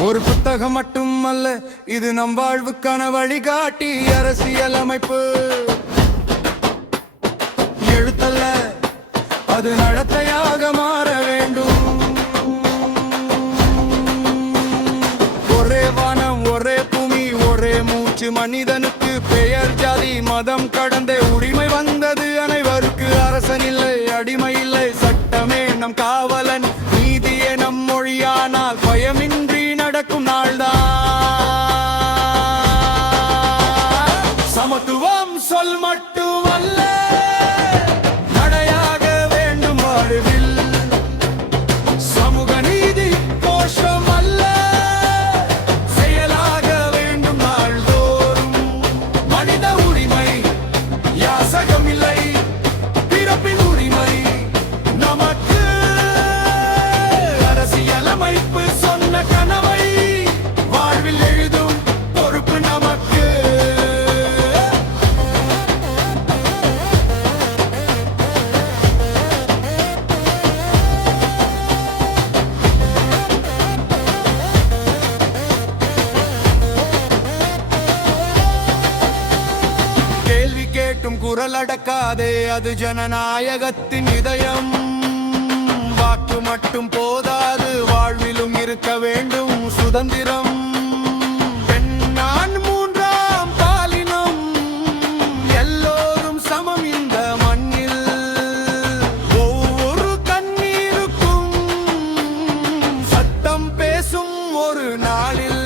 ஒரு புத்தகம் மட்டுமல்ல, இது நம் வாழ்வுக்கான வழிகாட்டி. அரசியல் அமைப்பு எழுத்தல்ல, அது நடத்தையாக மாற வேண்டும். ஒரே வானம், ஒரே பூமி, ஒரே மூச்சு. மனிதனுக்கு பெயர், ஜாதி, மதம் கடந்த உரிமை வந்தது அனைவருக்கு. அரசன் இல்லை, அடிமை இல்லை, சட்டமே நம் காவலன். நீதியே நம் மொழியானால் பயமின்றி நடக்கும் நாள்தான். சமத்துவம் சொல் மட்டுமல்ல, நடையாக வேண்டும் வாழ்வில். சமூக நீதி கோஷம் அல்ல, செயலாக வேண்டும் நாள்தோறும். மனித உரிமை யாசகம் இல்லை, பிறப்பின் உரிமை நமக்கு. அரசியலமைப்பு சொன்ன கனவை வாழ்வில் எழுதும் பொறுப்பு நமக்கு. கேள்வி கேட்டும் குரல் அடக்காதே, அது ஜனநாயகத்தின் இதயம். வாக்கு மட்டும் போதாது, வாழ்விலும் இருக்க வேண்டும் சுதந்திரம். பெண்ணாண் மூன்றாம் பாலினம், எல்லோரும் சமம் இந்த மண்ணில். ஒவ்வொரு கண்ணீருக்கும் சத்தம் பேசும் ஒரு நாளில்.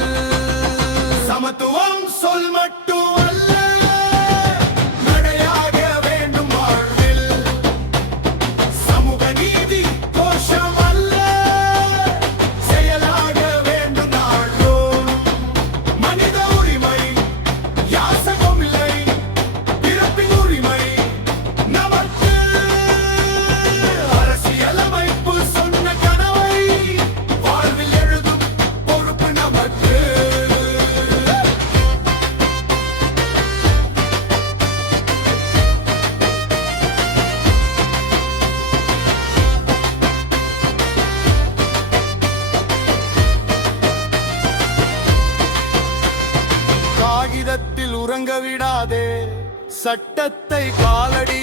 சமத்துவம் சொல் மட்டும் அல்ல, நடையாக வேண்டும் வாழ்வில். சமூக நீதி கோஷம் அல்ல, செயலாக வேண்டும் நாள்தோறும். மனித உரிமை யாசகம் இல்லை, பிறப்பின் உரிமை நமக்கு. அரசியலமைப்பு சொன்ன கனவை வாழ்வில் எழுதும் பொறுப்பு நமக்கு. காகிதத்தில் உறங்க விடாதே, சட்டத்தை காலடி